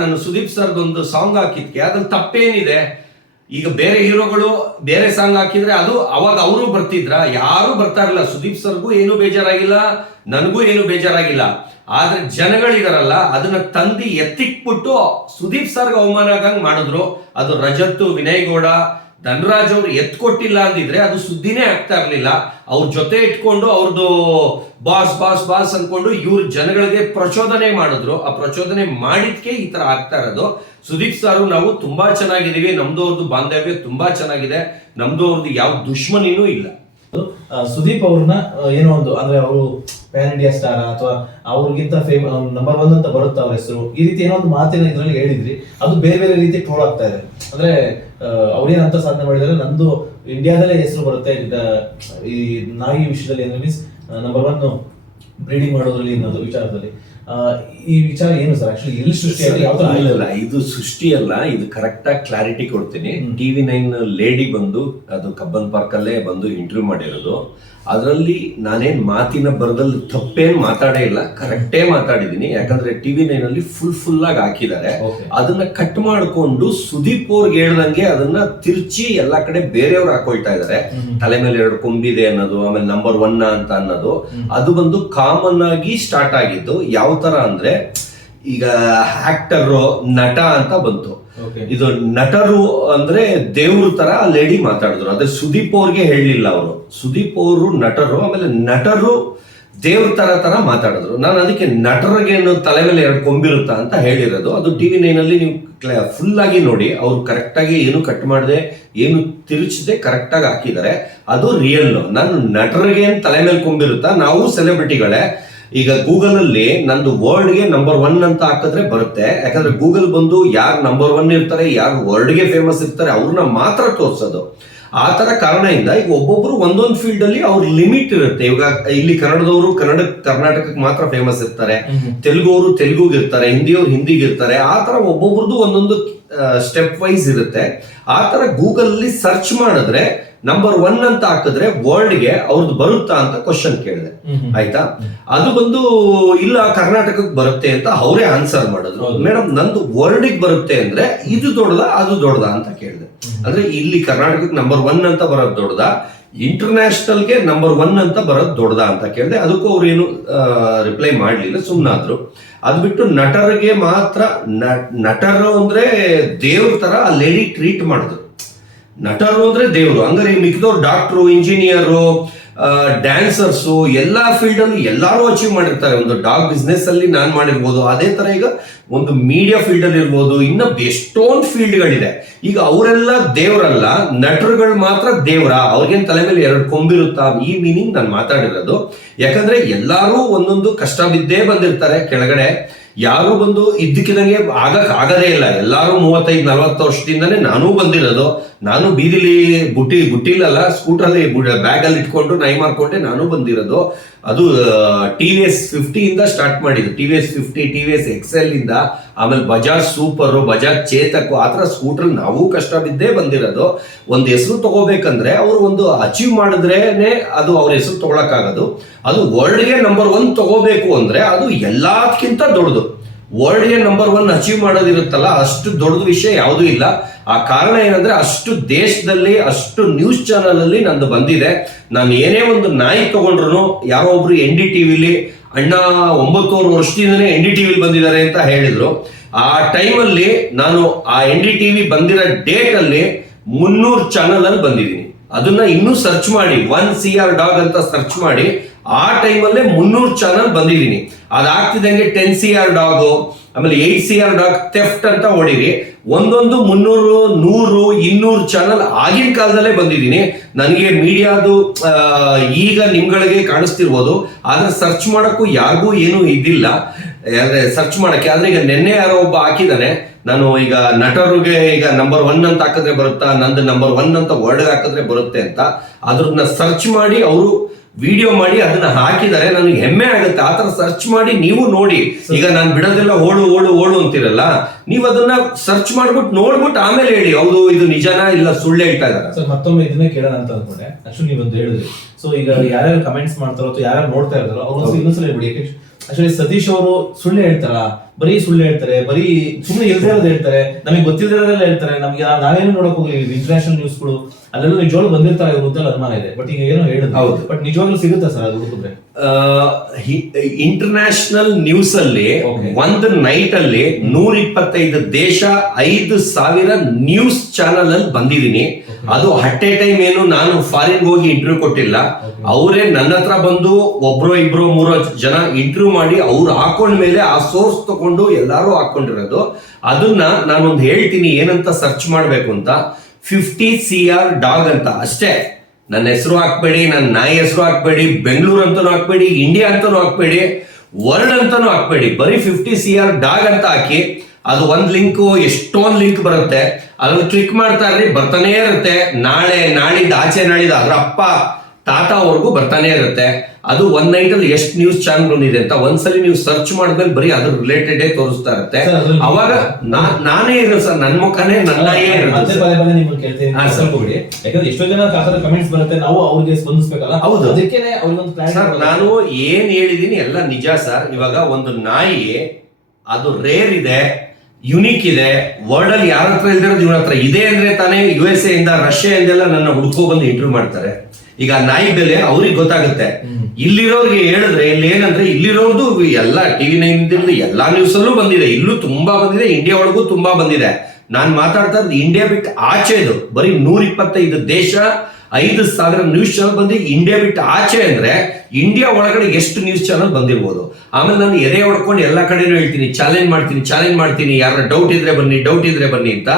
ನಾನು ಸುದೀಪ್ ಸರ್ದೊಂದು ಸಾಂಗ್ ಹಾಕಿದ್ಕೆ ಅದ್ರಲ್ಲಿ ತಪ್ಪೇನಿದೆ? ಈಗ ಬೇರೆ ಹೀರೋಗಳು ಬೇರೆ ಸಾಂಗ್ ಹಾಕಿದ್ರೆ ಅದು ಅವಾಗ ಅವರು ಬರ್ತಿದ್ರ? ಯಾರು ಬರ್ತಾ ಇರಲಿಲ್ಲ. ಸುದೀಪ್ ಸರ್ಗೂ ಏನು ಬೇಜಾರಾಗಿಲ್ಲ, ನನಗೂ ಏನು ಬೇಜಾರಾಗಿಲ್ಲ. ಆದ್ರೆ ಜನಗಳಿದಾರಲ್ಲ ಅದನ್ನ ತಂದಿ ಎತ್ತಿಕ್ಬಿಟ್ಟು ಸುದೀಪ್ ಸರ್ಗೆ ಅವಮಾನ ಆಗಂಗ್ ಮಾಡಿದ್ರು. ಅದು ರಜತ್, ವಿನಯ್ ಗೌಡ, ಧನರಾಜ್ ಅವ್ರು ಎತ್ಕೊಟ್ಟಿಲ್ಲ ಅಂದಿದ್ರೆ ಅದು ಸುದ್ದಿನೇ ಆಗ್ತಾ ಇರ್ಲಿಲ್ಲ. ಅವ್ರ ಜೊತೆ ಇಟ್ಕೊಂಡು ಅವ್ರದ್ದು ಬಾಸ್ ಬಾಸ್ ಬಾಸ್ ಅನ್ಕೊಂಡು ಇವ್ರ ಜನಗಳಿಗೆ ಪ್ರಚೋದನೆ ಮಾಡಿದ್ರು. ಆ ಪ್ರಚೋದನೆ ಮಾಡಿದ್ಕೆ ಈ ತರ ಆಗ್ತಾ ಇರೋದು. ಸುದೀಪ್ ಸಾರು ನಾವು ತುಂಬಾ ಚೆನ್ನಾಗಿದೀವಿ, ನಮ್ದು ಅವ್ರದ್ದು ಬಾಂಧವ್ಯ ತುಂಬಾ ಚೆನ್ನಾಗಿದೆ, ನಮ್ದು ಅವ್ರದ್ದು ಯಾವ ದುಶ್ಮನಿನೂ ಇಲ್ಲ. ಸುದೀಪ್ ಅವ್ರನ್ನ ಏನೋ ಒಂದು ಅಂದ್ರೆ ಅವರು ಪ್ಯಾನ್ ಇಂಡಿಯಾ ಸ್ಟಾರ್ ಅಥವಾ ಅವ್ರಿಗಿಂತ ನಂಬರ್ 1 ಅಂತ ಬರುತ್ತೆ ಅವ್ರ ಹೆಸರು, ಈ ರೀತಿ ಏನೋ ಒಂದು ಮಾತಿನ ಇದ್ರಲ್ಲಿ ಹೇಳಿದ್ರಿ. ಅದು ಬೇರೆ ಬೇರೆ ರೀತಿ ಟ್ರೋಲ್ ಆಗ್ತಾ ಇದೆ. ಅಂದ್ರೆ ಅವ್ರೇನಂತ ಸಾಧನೆ ಮಾಡಿದಾರೆ, ನಂದು ಇಂಡಿಯಾದಲ್ಲೇ ಹೆಸರು ಬರುತ್ತೆ ಈ ನಾಯಿ ವಿಷಯದಲ್ಲಿ, ಅಂದ್ರೆ ಮೀನ್ಸ್ ನಂಬರ್ 1 ಬ್ರೀಡಿಂಗ್ ಮಾಡೋದ್ರಲ್ಲಿ ಅನ್ನೋದು ವಿಚಾರದಲ್ಲಿ. ಈ ವಿಚಾರ ಏನು ಸರ್ ಆಕ್ಚುಲಿ ಎಲ್ಲಿ ಸೃಷ್ಟಿ ಆಗಿದೆ? ಯಾವ ತರ? ಇಲ್ಲ, ಇದು ಸೃಷ್ಟಿ ಅಲ್ಲ, ಇದು ಕರೆಕ್ಟ್ ಆಗಿ ಕ್ಲಾರಿಟಿ ಕೊಡ್ತೀನಿ. TV9 ಲೇಡಿ ಬಂದು ಅದು ಕಬ್ಬನ್ ಪಾರ್ಕ್ ಅಲ್ಲೇ ಬಂದು ಇಂಟರ್ವ್ಯೂ ಮಾಡಿರೋದು. ಅದರಲ್ಲಿ ನಾನೇನ್ ಮಾತಿನ ಬರದಲ್ಲಿ ತಪ್ಪೇನ್ ಮಾತಾಡೇ ಇಲ್ಲ, ಕರೆಕ್ಟೇ ಮಾತಾಡಿದೀನಿ. ಯಾಕಂದ್ರೆ TV9 ಅಲ್ಲಿ ಫುಲ್ ಆಗಿ ಹಾಕಿದ್ದಾರೆ. ಅದನ್ನ ಕಟ್ ಮಾಡ್ಕೊಂಡು ಸುದೀಪ್ ಅವ್ರಿಗೆ ಹೇಳ್ದಂಗೆ ಅದನ್ನ ತಿರ್ಚಿ ಎಲ್ಲಾ ಕಡೆ ಬೇರೆಯವ್ರು ಹಾಕೊಳ್ತಾ ಇದಾರೆ. ತಲೆ ಮೇಲೆ 2 ಕೊಂಬಿದೆ ಅನ್ನೋದು, ಆಮೇಲೆ ನಂಬರ್ 1 ಅಂತ ಅನ್ನೋದು, ಅದು ಬಂದು ಕಾಮನ್ ಆಗಿ ಸ್ಟಾರ್ಟ್ ಆಗಿದ್ದು. ಯಾವ ತರ ಅಂದ್ರೆ ಈಗ ಆಕ್ಟರ್, ನಟ ಅಂತ ಬಂತು. ಇದು ನಟರು ಅಂದ್ರೆ ದೇವ್ರ ತರ ಲೇಡಿ ಮಾತಾಡಿದ್ರು. ಅದೇ ಸುದೀಪ್ ಅವ್ರಿಗೆ ಹೇಳಲಿಲ್ಲ ಅವರು. ಸುದೀಪ್ ಅವರು ನಟರು, ಆಮೇಲೆ ನಟರು ದೇವ್ರ ತರ ಮಾತಾಡಿದ್ರು. ನಾನು ಅದಕ್ಕೆ ನಟರಿಗೇನು ತಲೆ ಮೇಲೆ 2 ಕೊಂಬಿರುತ್ತಾ ಅಂತ ಹೇಳಿರೋದು. ಅದು TV9 ಅಲ್ಲಿ ನೀವು ಫುಲ್ ಆಗಿ ನೋಡಿ, ಅವ್ರು ಕರೆಕ್ಟ್ ಆಗಿ ಏನು ಕಟ್ ಮಾಡದೆ ಏನು ತಿರುಚದೆ ಕರೆಕ್ಟ್ ಆಗಿ ಹಾಕಿದ್ದಾರೆ. ಅದು ರಿಯಲ್. ನಾನು ನಟರಿಗೇನು ತಲೆ ಮೇಲೆ ಕೊಂಬಿರುತ್ತಾ? ನಾವು ಸೆಲೆಬ್ರಿಟಿಗಳೇ. ಈಗ ಗೂಗಲ್ ಅಲ್ಲಿ ನಂದು ವರ್ಡ್ಗೆ ನಂಬರ್ 1 ಅಂತ ಹಾಕಿದ್ರೆ ಬರುತ್ತೆ. ಯಾಕಂದ್ರೆ ಗೂಗಲ್ ಬಂದು ಯಾರು ನಂಬರ್ 1 ಇರ್ತಾರೆ, ಯಾರು ವರ್ಡ್ಗೆ ಫೇಮಸ್ ಇರ್ತಾರೆ ಅವ್ರನ್ನ ಮಾತ್ರ ತೋರ್ಸೋದು. ಆ ತರ ಕಾರಣದಿಂದ ಈಗ ಒಬ್ಬೊಬ್ರು ಒಂದೊಂದು ಫೀಲ್ಡ್ ಅಲ್ಲಿ ಅವ್ರ ಲಿಮಿಟ್ ಇರುತ್ತೆ. ಇವಾಗ ಇಲ್ಲಿ ಕನ್ನಡದವರು ಕರ್ನಾಟಕಕ್ಕೆ ಮಾತ್ರ ಫೇಮಸ್ ಇರ್ತಾರೆ, ತೆಲುಗುವರು ತೆಲುಗುಗೆ ಇರ್ತಾರೆ, ಹಿಂದಿಯವ್ರು ಹಿಂದಿಗೆ ಇರ್ತಾರೆ. ಆ ತರ ಒಬ್ಬೊಬ್ರದ್ದು ಒಂದೊಂದು ಸ್ಟೆಪ್ ವೈಸ್ ಇರುತ್ತೆ. ಆ ತರ ಗೂಗಲ್ ಅಲ್ಲಿ ಸರ್ಚ್ ಮಾಡಿದ್ರೆ ನಂಬರ್ 1 ಅಂತ ಹಾಕಿದ್ರೆ ವರ್ಡ್ಗೆ ಅವ್ರದ್ದು ಬರುತ್ತಾ ಅಂತ ಕ್ವಶನ್ ಕೇಳಿದೆ. ಆಯ್ತಾ? ಅದು ಬಂದು ಇಲ್ಲ ಕರ್ನಾಟಕಕ್ಕೆ ಬರುತ್ತೆ ಅಂತ ಅವರೇ ಆನ್ಸರ್ ಮಾಡಿದ್ರು. ಮೇಡಮ್ ನಂದು ವರ್ಡ್ಗೆ ಬರುತ್ತೆ ಅಂದ್ರೆ ಇದು ದೊಡ್ಡದಾ ಅದು ದೊಡ್ಡದಾ ಅಂತ ಕೇಳಿದೆ. ಅಂದ್ರೆ ಇಲ್ಲಿ ಕರ್ನಾಟಕಕ್ಕೆ ನಂಬರ್ 1 ಅಂತ ಬರೋದು ದೊಡ್ಡದಾ, ಇಂಟರ್ನ್ಯಾಷನಲ್ಗೆ ನಂಬರ್ 1 ಅಂತ ಬರೋದು ದೊಡ್ಡದಾ ಅಂತ ಕೇಳಿದೆ. ಅದಕ್ಕೂ ಅವ್ರು ಏನು ರಿಪ್ಲೈ ಮಾಡ್ಲಿಲ್ಲ, ಸುಮ್ಮನಾದ್ರು. ಅದು ಬಿಟ್ಟು ನಟರಿಗೆ ಮಾತ್ರ, ನಟರು ಅಂದ್ರೆ ದೇವ್ರ ತರ ಆ ಲೇಡಿ ಟ್ರೀಟ್ ಮಾಡಿದ್ರು. ನಟರು ಅಂದ್ರೆ ದೇವರು. ಹಂಗಾರೆ ಮಿಕ್ಕಿದವ್ರು ಡಾಕ್ಟ್ರು, ಇಂಜಿನಿಯರು, ಡ್ಯಾನ್ಸರ್ಸು, ಎಲ್ಲಾ ಫೀಲ್ಡ್ ಅಲ್ಲಿ ಎಲ್ಲಾರು ಅಚೀವ್ ಮಾಡಿರ್ತಾರೆ. ಒಂದು ಡಾಗ್ ಬಿಸ್ನೆಸ್ ಅಲ್ಲಿ ನಾನ್ ಮಾಡಿರ್ಬೋದು, ಅದೇ ತರ ಈಗ ಒಂದು ಮೀಡಿಯಾ ಫೀಲ್ಡ್ ಅಲ್ಲಿ ಇರ್ಬೋದು, ಇನ್ನ ಎಷ್ಟೊಂದು ಫೀಲ್ಡ್ಗಳಿದೆ. ಈಗ ಅವರೆಲ್ಲ ದೇವರಲ್ಲ, ನಟರುಗಳು ಮಾತ್ರ ದೇವ್ರ? ಅವ್ರಿಗೇನ್ ತಲೆ ಮೇಲೆ 2 ಕೊಂಬಿರುತ್ತಾ? ಈ ಮೀನಿಂಗ್ ನಾನು ಮಾತಾಡಿರೋದು. ಯಾಕಂದ್ರೆ ಎಲ್ಲಾರು ಒಂದೊಂದು ಕಷ್ಟ ಬಿದ್ದೇ ಬಂದಿರ್ತಾರೆ ಕೆಳಗಡೆ. ಯಾರು ಬಂದು ಇದ್ದಕ್ಕಿದಂಗೆ ಆಗದೇ ಇಲ್ಲ. ಎಲ್ಲಾರು 35-40 ವರ್ಷದಿಂದಾನೇ ನಾನೂ ಬಂದಿರೋದು. ನಾನು ಬೀದಿಲಿ ಬುಟ್ಟಿಲಲ್ಲ, ಸ್ಕೂಟರ್ಲಿ ಬ್ಯಾಗ್ ಅಲ್ಲಿ ಇಟ್ಕೊಂಡು ನಾಯಿ ಮಾರ್ಕೊಂಡೆ ನಾನು ಬಂದಿರೋದು. ಅದು TVS 50 ಇಂದ ಸ್ಟಾರ್ಟ್ ಮಾಡಿದ್ದು. TVS 50, TVS XL ಇಂದ, ಆಮೇಲೆ ಬಜಾಜ್ ಸೂಪರ್, ಬಜಾಜ್ ಚೇತಕ್, ಆತರ ಸ್ಕೂಟರ್ ನಾವು ಕಷ್ಟ ಬಿದ್ದೇ ಬಂದಿರೋದು. ಒಂದು ಹೆಸರು ತಗೋಬೇಕಂದ್ರೆ ಅವರು ಒಂದು ಅಚೀವ್ ಮಾಡಿದ್ರೇನೆ ಅದು ಅವ್ರ ಹೆಸರು ತಗೊಳಕ್ಕಾಗೋದು. ಅದು ವರ್ಲ್ಡ್ಗೆ ನಂಬರ್ 1 ತಗೋಬೇಕು ಅಂದ್ರೆ ಅದು ಎಲ್ಲದಕ್ಕಿಂತ ದೊಡ್ಡದು. ವರ್ಲ್ಡ್ಗೆ ನಂಬರ್ 1 ಅಚೀವ್ ಮಾಡೋದಿರುತ್ತಲ್ಲ, ಅಷ್ಟು ದೊಡ್ಡದು ವಿಷಯ ಯಾವುದೂ ಇಲ್ಲ. ಆ ಕಾರಣ ಏನಂದ್ರೆ ಅಷ್ಟು ದೇಶದಲ್ಲಿ, ಅಷ್ಟು ನ್ಯೂಸ್ ಚಾನಲ್ ಅಲ್ಲಿ ನಂದು ಬಂದಿದೆ. ನಾನು ಏನೇ ಒಂದು ನಾಯಿ ತಗೊಂಡ್ರು, ಯಾರೋ ಒಬ್ರು NDTVಲಿ ಅಣ್ಣ 9 ವರ್ಷದಿಂದನೇ NDTVಲಿ ಬಂದಿದ್ದಾರೆ ಅಂತ ಹೇಳಿದ್ರು. ಆ ಟೈಮಲ್ಲಿ ನಾನು ಆ NDTV ಬಂದಿರೋ ಡೇಟ್ ಅಲ್ಲಿ 300 ಚಾನಲ್ ಅಲ್ಲಿ ಬಂದಿದ್ದೀನಿ. ಅದನ್ನ ಇನ್ನೂ ಸರ್ಚ್ ಮಾಡಿ 1 CR ಡಾಗ್ ಅಂತ ಸರ್ಚ್ ಮಾಡಿ, ಆ ಟೈಮಲ್ಲೇ 300 ಚಾನಲ್ ಬಂದಿದ್ದೀನಿ. ಅದಾಗ್ತಿದಂಗೆ 10 CR ಡಾಗು, ಆಮೇಲೆ 8 CR ಡಾಗ್ ಥೆಫ್ಟ್ ಅಂತ ಹೊಡಿರಿ, ಒಂದೊಂದು 300, 100, 200 ಚಾನಲ್ ಆಗಿನ ಕಾಲದಲ್ಲೇ ಬಂದಿದ್ದೀನಿ. ನನಗೆ ಮೀಡಿಯಾದು ಈಗ ನಿಮ್ಗಳಿಗೆ ಕಾಣಿಸ್ತಿರ್ಬೋದು, ಆದ್ರೆ ಸರ್ಚ್ ಮಾಡಕ್ಕೂ ಯಾರಿಗೂ ಏನು ಇದಿಲ್ಲ ಸರ್ಚ್ ಮಾಡಕ್ಕೆ. ಆದ್ರೆ ಈಗ ನೆನ್ನೆ ಯಾರೋ ಒಬ್ಬ ಹಾಕಿದಾನೆ, ನಾನು ಈಗ ನಟರಿಗೆ ಈಗ ನಂಬರ್ 1 ಅಂತ ಹಾಕಿದ್ರೆ ಬರುತ್ತಾ, ನಂದು ನಂಬರ್ 1 ಅಂತ ವರ್ಡ್ ಹಾಕಿದ್ರೆ ಬರುತ್ತೆ ಅಂತ. ಅದ್ರನ್ನ ಸರ್ಚ್ ಮಾಡಿ ಅವರು ವಿಡಿಯೋ ಮಾಡಿ ಅದನ್ನ ಹಾಕಿದ್ದಾರೆ. ನನಗೆ ಹೆಮ್ಮೆ ಆಗುತ್ತೆ. ಆತರ ಸರ್ಚ್ ಮಾಡಿ ನೀವು ನೋಡಿ. ಈಗ ನಾನು ಬಿಡೋದೆಲ್ಲ ಓಡು ಅಂತಿರಲ್ಲ, ನೀವು ಅದನ್ನ ಸರ್ಚ್ ಮಾಡ್ಬಿಟ್ಟು ನೋಡ್ಬಿಟ್ಟು ಆಮೇಲೆ ಹೇಳಿ ಹೌದು ಇದು ನಿಜನಾ ಇಲ್ಲ ಸುಳ್ಳು ಹೇಳ್ತಾ ಇದ್ದಾರೆ. ಸರ್ ಮತ್ತೊಮ್ಮೆ ಇದನ್ನೇ ಕೇಳೋಣ ಅಂತ ಅನ್ಕೊಂಡೆ. ಆಕ್ಚುಲಿ ನೀವೊಂದು ಹೇಳಿದ್ರಿ. ಸೊ ಈಗ ಯಾರ್ಯಾರು ಕಮೆಂಟ್ಸ್ ಮಾಡ್ತಾರೋ ಅಥವಾ ಯಾರ್ಯಾರು ನೋಡ್ತಾ ಇರ್ತಾರೋ ಅವ್ರು ಇನ್ನೊಂದ್ಸಲ ಹೇಳ್ಬಿಡಿ. ಆಕ್ಚುಲಿ ಸತೀಶ್ ಅವರು ಸುಳ್ಳು ಹೇಳ್ತಾರ, ಬರೀ ಸುಳ್ಳು ಹೇಳ್ತಾರೆ, ಬರೀ ಸುಮ್ಮನೆ ಇಲ್ದಿರೋದು ಹೇಳ್ತಾರೆ, ನಮಗೆ ಗೊತ್ತಿಲ್ಲದಿರೋದೆಲ್ಲ ಹೇಳ್ತಾರೆ. ನಮ್ಗೆ ನಾವೇನು ನೋಡಕ್ ಹೋಗಿ ಇಂಟರ್ನ್ಯಾಷನಲ್ ನ್ಯೂಸ್ಗಳು ಅಲ್ಲೆಲ್ಲ ನಿಜವಾಗ್ಲೂ ಬಂದಿರ್ತಾರೆ ಇವ್ರು ಅಂತ ಅನುಮಾನ ಇದೆ. ಬಟ್ ಈಗ ಏನೋ ಹೇಳಿದ್ರು, ಹೌದು. ಬಟ್ ನಿಜವಾಗ್ಲೂ ಸಿಗುತ್ತಾ ಸರ್ ಅದು ಹುಡುಕಿದ್ರೆ? ಇಂಟರ್ನ್ಯಾಷನಲ್ ನ್ಯೂಸ್ ಅಲ್ಲಿ ಒಂದು ನೈಟ್ ಅಲ್ಲಿ 125 ದೇಶ 5,000 ನ್ಯೂಸ್ ಚಾನಲ್ ಅಲ್ಲಿ ಬಂದಿದ್ದೀನಿ. ಅದು ಅಟ್ ಎ ಟೈಮ್ ಏನು ನಾನು ಫಾರಿನ್ ಹೋಗಿ ಇಂಟರ್ವ್ಯೂ ಕೊಟ್ಟಿಲ್ಲ, ಅವರೇ ನನ್ನ ಹತ್ರ ಬಂದು ಒಬ್ರು ಇಬ್ರು 3 ಜನ ಇಂಟರ್ವ್ಯೂ ಮಾಡಿ ಅವ್ರು ಹಾಕೊಂಡ ಮೇಲೆ ಆ ಸೋರ್ಸ್ ತಗೊಂಡು ಎಲ್ಲಾರು ಹಾಕೊಂಡಿರೋದು. ಅದನ್ನ ನಾನೊಂದು ಹೇಳ್ತೀನಿ ಏನಂತ ಸರ್ಚ್ ಮಾಡ್ಬೇಕು ಅಂತ. 50 CR ಡಾಗ್ ಅಂತ ಅಷ್ಟೇ. ನನ್ನ ಹೆಸರು ಹಾಕ್ಬೇಡಿ, ನನ್ನ ನಾಯಿ ಹೆಸರು ಹಾಕ್ಬೇಡಿ, ಬೆಂಗಳೂರು ಅಂತಾನು ಹಾಕ್ಬೇಡಿ, ಇಂಡಿಯಾ ಅಂತಾನು ಹಾಕ್ಬೇಡಿ, ವರ್ಲ್ಡ್ ಅಂತಾನು ಹಾಕ್ಬೇಡಿ. ಬರೀ 50 CR ಡಾಗ್ ಅಂತ ಹಾಕಿ, ಅದು ಒಂದ್ ಲಿಂಕ್ ಎಷ್ಟೊಂದ್ ಲಿಂಕ್ ಬರುತ್ತೆ, ಅದನ್ನ ಕ್ಲಿಕ್ ಮಾಡ್ತಾ ಇರ್ರಿ, ಬರ್ತಾನೆ ಇರುತ್ತೆ. ನಾಳೆ ನಾಳಿದ್ದು ಆಚೆ ನಾಳಿದ್ದು ಅದ್ರ ಅಪ್ಪ ತಾತವರೆಗೂ ಬರ್ತಾನೆ ಇರುತ್ತೆ. ಅದು ಒಂದ್ ನೈಟ್ ಅಲ್ಲಿ ಎಷ್ಟು ನ್ಯೂಸ್ ಚಾನಲ್ ಬಂದಿದೆ ಅಂತ ಒಂದ್ಸಲಿ ನೀವು ಸರ್ಚ್ ಮಾಡಿದ್ಮೇಲೆ ಬರೀ ಅದ್ರ ರಿಲೇಟೆಡ್ ತೋರಿಸ್ತಾ ಇರುತ್ತೆ. ಅವಾಗ ನಾನೇ ಇರೋ ಸರ್, ನನ್ನ ಮುಖನೇ ನನ್ನ ಮತ್ತೆ ಪದೇ ಪದೇ ನಿಮ್ಗೆ ಕೇಳ್ತೀನಿ ಸ್ವಲ್ಪ ಬಿಡಿ, ಯಾಕಂದ್ರೆ ಎಷ್ಟೋ ಜನ ಕಮೆಂಟ್ಸ್ ಬರುತ್ತೆ, ನಾವು ಅವ್ರಿಗೆ ಸ್ಪಂದಿಸ್ಬೇಕಲ್ಲ. ಹೌದು, ಅದಕ್ಕೇನೆ ಅವ್ರಿಗೊಂದು ಸರ್ ನಾನು ಏನ್ ಹೇಳಿದೀನಿ ಎಲ್ಲ ನಿಜ ಸರ್. ಇವಾಗ ಒಂದು ನಾಯಿ ಅದು ರೇರ್ ಇದೆ, ಯುನಿಕ್ ಇದೆ, ವರ್ಲ್ಡ್ ಅಲ್ಲಿ ಯಾರ ಹತ್ರ ಇಲ್ದಿರೋದು ಇವನ ಹತ್ರ ಇದೆ ಅಂದ್ರೆ ತಾನೇ USA ಇಂದ ರಷ್ಯಾ ಇಂದೆಲ್ಲ ನನ್ನ ಹುಡ್ಕೋ ಬಂದು ಇಂಟರ್ವ್ಯೂ ಮಾಡ್ತಾರೆ. ಈಗ ನಾಯಿ ಬೆಲೆ ಅವ್ರಿಗೆ ಗೊತ್ತಾಗುತ್ತೆ. ಇಲ್ಲಿರೋರಿಗೆ ಹೇಳಿದ್ರೆ ಇಲ್ಲಿ ಏನಂದ್ರೆ ಇಲ್ಲಿರೋದು ಎಲ್ಲ TV9 ಎಲ್ಲಾ ನ್ಯೂಸ್ ಅಲ್ಲೂ ಬಂದಿದೆ, ಇಲ್ಲೂ ತುಂಬಾ ಬಂದಿದೆ, ಇಂಡಿಯಾ ಒಳಗೂ ತುಂಬಾ ಬಂದಿದೆ. ನಾನ್ ಮಾತಾಡ್ತಾ ಇರೋದು ಇಂಡಿಯಾ ಬಿಟ್ಟು ಆಚೆದು. ಬರೀ 125 ದೇಶ 5,000 ನ್ಯೂಸ್ ಚಾನಲ್ ಬಂದು ಇಂಡಿಯಾ ಬಿಟ್ಟು ಆಚೆ ಅಂದ್ರೆ ಇಂಡಿಯಾ ಒಳಗಡೆ ಎಷ್ಟು ನ್ಯೂಸ್ ಚಾನಲ್ ಬಂದಿರ್ಬೋದು. ಆಮೇಲೆ ನಾನು ಎದೆ ಹೊಡ್ಕೊಂಡು ಎಲ್ಲಾ ಕಡೆನೂ ಹೇಳ್ತೀನಿ, ಚಾಲೆಂಜ್ ಮಾಡ್ತೀನಿ, ಯಾರ ಡೌಟ್ ಇದ್ರೆ ಬನ್ನಿ ಅಂತ.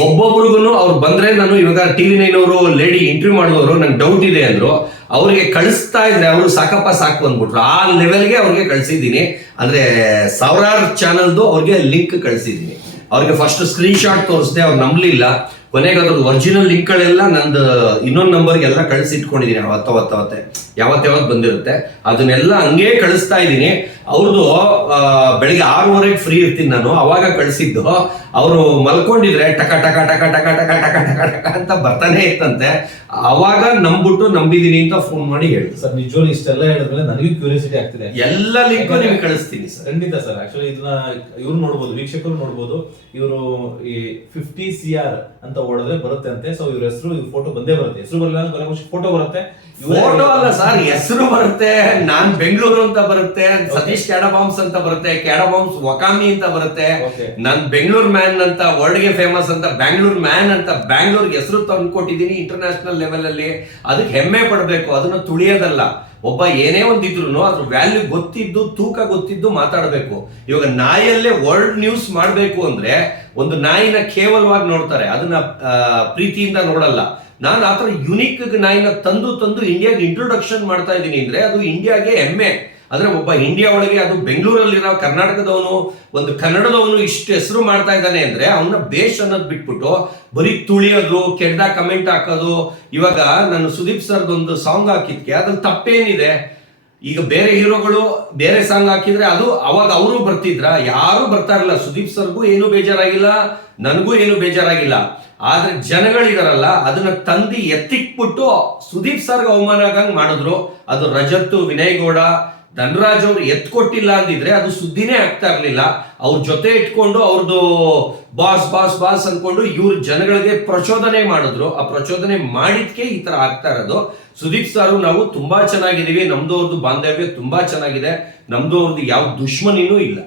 ಒಬ್ಬೊಬ್ರಿಗೂ ಅವ್ರು ಬಂದ್ರೆ, ನಾನು ಇವಾಗ TV9 ಅವರು ಲೇಡಿ ಇಂಟರ್ವ್ಯೂ ಮಾಡಿದವರು ನಂಗೆ ಡೌಟ್ ಇದೆ ಅಂದ್ರು, ಅವ್ರಿಗೆ ಕಳಿಸ್ತಾ ಇದ್ರೆ ಅವರು ಸಾಕು ಅಂದ್ಬಿಟ್ರು. ಆ ಲೆವೆಲ್ಗೆ ಅವ್ರಿಗೆ ಕಳಿಸಿದ್ದೀನಿ. ಅಂದ್ರೆ ಸಾವಿರಾರು ಚಾನಲ್ದು ಅವ್ರಿಗೆ ಲಿಂಕ್ ಕಳಿಸಿದ್ದೀನಿ. ಅವ್ರಿಗೆ ಫಸ್ಟ್ ಸ್ಕ್ರೀನ್ ಶಾಟ್ ತೋರಿಸ್ದೆ, ಅವ್ರು ನಂಬಲಿಲ್ಲ. ಕೊನೆಗೆ ಅದ್ರದ್ದು ಒರಿಜಿನಲ್ ಲಿಂಕ್ಗಳೆಲ್ಲ ನಂದು ಇನ್ನೊಂದು ನಂಬರ್ಗೆಲ್ಲ ಕಳಿಸಿಟ್ಕೊಂಡಿದ್ದೀನಿ. ಯಾವತ್ತು ಬಂದಿರುತ್ತೆ ಅದನ್ನೆಲ್ಲ ಹಂಗೇ ಕಳಿಸ್ತಾ ಇದ್ದೀನಿ. ಅವ್ರದ್ದು ಬೆಳಿಗ್ಗೆ 6:30 ಫ್ರೀ ಇರ್ತೀನಿ ನಾನು, ಅವಾಗ ಕಳಿಸಿದ್ದು. ಅವರು ಮಲ್ಕೊಂಡಿದ್ರೆ ಟಕ ಟಕ ಟಕ ಟಕ ಟಕ ಟಕ ಟಕ ಟಕ ಅಂತ ಬರ್ತಾನೆ ಇತ್ತಂತೆ. ಅವಾಗ ನಂಬಿದೀನಿ ಅಂತ ಫೋನ್ ಮಾಡಿ ಹೇಳಿದ್ರು. ಸರ್ ನಿಜವಾಗ್ಲೂ ಇಷ್ಟೆಲ್ಲ ಹೇಳಿದ್ಮೇಲೆ ನನಗೂ ಕ್ಯೂರಿಯಾಸಿಟಿ ಆಗ್ತಿದೆ. ಎಲ್ಲ ಲಿಂಕ್ ನಿಮ್ಗೆ ಕಳಿಸ್ತೀನಿ ಸರ್. ಖಂಡಿತ ಸರ್. ಆಕ್ಚುಲಿ ಇದನ್ನ ಇವ್ರು ನೋಡ್ಬೋದು, ವೀಕ್ಷಕರು ನೋಡ್ಬೋದು. ಇವರು ಈ 50 CR ಅಂತ ಹೊಡೆದ್ರೆ ಬರುತ್ತೆ ಅಂತೆ. ಸೊ ಇವ್ರ ಹೆಸರು, ಇವ್ರ ಫೋಟೋ ಬಂದೇ ಬರುತ್ತೆ. ಹೆಸರು ಬರಲ್ಲ ಅಂದ್ರೆ ಫೋಟೋ ಬರುತ್ತೆ. ಫೋಟೋ ಅಲ್ಲ ಸರ್, ಹೆಸರು ಬರುತ್ತೆ. ನಾನ್ ಬೆಂಗಳೂರು ಅಂತ ಬರುತ್ತೆ, ಸತೀಶ್ ಕ್ಯಾಡಬಾಂಬ್ಸ್ ಅಂತ ಬರುತ್ತೆ, ಕ್ಯಾಡಬಾಂಬ್ಸ್ ವಕಾಮಿ ಅಂತ ಬರುತ್ತೆ. ನಾನ್ ಬೆಂಗಳೂರು ಮ್ಯಾನ್ ಅಂತ, ವರ್ಲ್ಡ್ ಗೆ ಫೇಮಸ್ ಅಂತ ಬ್ಯಾಂಗ್ಳೂರ್ ಮ್ಯಾನ್ ಅಂತ ಬ್ಯಾಂಗ್ಳೂರ್ಗೆ ಹೆಸರು ತಂದ್ಕೊಟ್ಟಿದ್ದೀನಿ ಇಂಟರ್ನ್ಯಾಷನಲ್ ಲೆವೆಲ್ ಅಲ್ಲಿ. ಅದಕ್ಕೆ ಹೆಮ್ಮೆ ಪಡ್ಬೇಕು, ಅದನ್ನ ತುಳಿಯೋದಲ್ಲ. ಒಬ್ಬ ಏನೇ ಒಂದಿದ್ರು ಅದ್ರ ವ್ಯಾಲ್ಯೂ ಗೊತ್ತಿದ್ದು, ತೂಕ ಗೊತ್ತಿದ್ದು ಮಾತಾಡಬೇಕು. ಇವಾಗ ನಾಯಲ್ಲೇ ವರ್ಲ್ಡ್ ನ್ಯೂಸ್ ಮಾಡ್ಬೇಕು ಅಂದ್ರೆ ಒಂದು ನಾಯಿನ ಕೇವಲವಾಗಿ ನೋಡ್ತಾರೆ, ಅದನ್ನ ಪ್ರೀತಿಯಿಂದ ನೋಡಲ್ಲ. ನಾನು ಆತರ ಯುನಿಕ್ ನಾಯಿನ ತಂದು ಇಂಡಿಯಾಗೆ ಇಂಟ್ರೊಡಕ್ಷನ್ ಮಾಡ್ತಾ ಇದ್ದೀನಿ ಅಂದ್ರೆ ಅದು ಇಂಡಿಯಾಗೆ ಹೆಮ್ಮೆ. ಅಂದ್ರೆ ಒಬ್ಬ ಇಂಡಿಯಾ ಒಳಗೆ, ಅದು ಬೆಂಗಳೂರಲ್ಲಿರೋ ಕರ್ನಾಟಕದವನು, ಒಂದು ಕನ್ನಡದವನು ಇಷ್ಟು ಹೆಸರು ಮಾಡ್ತಾ ಇದ್ದಾನೆ ಅಂದ್ರೆ ಅವನ ಬೇಷ್ ಅನ್ನೋದು ಬಿಟ್ಬಿಟ್ಟು ಬರೀ ತುಳಿಯೋದು, ಕೆಡ್ಡ ಕಮೆಂಟ್ ಹಾಕೋದು. ಇವಾಗ ನಾನು ಸುದೀಪ್ ಸರ್ದೊಂದು ಸಾಂಗ್ ಹಾಕಿದ್ಕೆ ಅದ್ರಲ್ಲಿ ತಪ್ಪೇನಿದೆ? ಈಗ ಬೇರೆ ಹೀರೋಗಳು ಬೇರೆ ಸಾಂಗ್ ಹಾಕಿದ್ರೆ ಅದು ಅವಾಗ ಅವರು ಬರ್ತಿದ್ರ? ಯಾರು ಬರ್ತಾ ಇರಲಿಲ್ಲ. ಸುದೀಪ್ ಸರ್ಗೂ ಏನು ಬೇಜಾರಾಗಿಲ್ಲ, ನನಗೂ ಏನು ಬೇಜಾರಾಗಿಲ್ಲ. ಆದ್ರೆ ಜನಗಳಿದಾರಲ್ಲ ಅದನ್ನ ತಂದು ಎತ್ತಿಕ್ಬಿಟ್ಟು ಸುದೀಪ್ ಸರ್ಗೆ ಅವಮಾನ ಆಗಂಗ್ ಮಾಡಿದ್ರು. ಅದು ರಜತ್, ವಿನಯ್ ಗೌಡ, ಧನರಾಜ್ ಅವ್ರು ಎತ್ಕೊಟ್ಟಿಲ್ಲ ಅಂದಿದ್ರೆ ಅದು ಸುದ್ದಿನೇ ಆಗ್ತಾ ಇರ್ಲಿಲ್ಲ. ಅವ್ರ ಜೊತೆ ಇಟ್ಕೊಂಡು ಅವ್ರದ್ದು ಬಾಸ್ ಅನ್ಕೊಂಡು ಇವ್ರ ಜನಗಳಿಗೆ ಪ್ರಚೋದನೆ ಮಾಡಿದ್ರು. ಆ ಪ್ರಚೋದನೆ ಮಾಡಿದ್ಕೆ ಈ ತರ ಆಗ್ತಾ ಇರೋದು. ಸುದೀಪ್ ಸಾರು ನಾವು ತುಂಬಾ ಚೆನ್ನಾಗಿದೀವಿ, ನಮ್ದು ಅವ್ರದ್ದು ಬಾಂಧವ್ಯ ತುಂಬಾ ಚೆನ್ನಾಗಿದೆ, ನಮ್ದು ಅವ್ರದ್ದು ಯಾವ ದುಶ್ಮನಿನೂ ಇಲ್ಲ.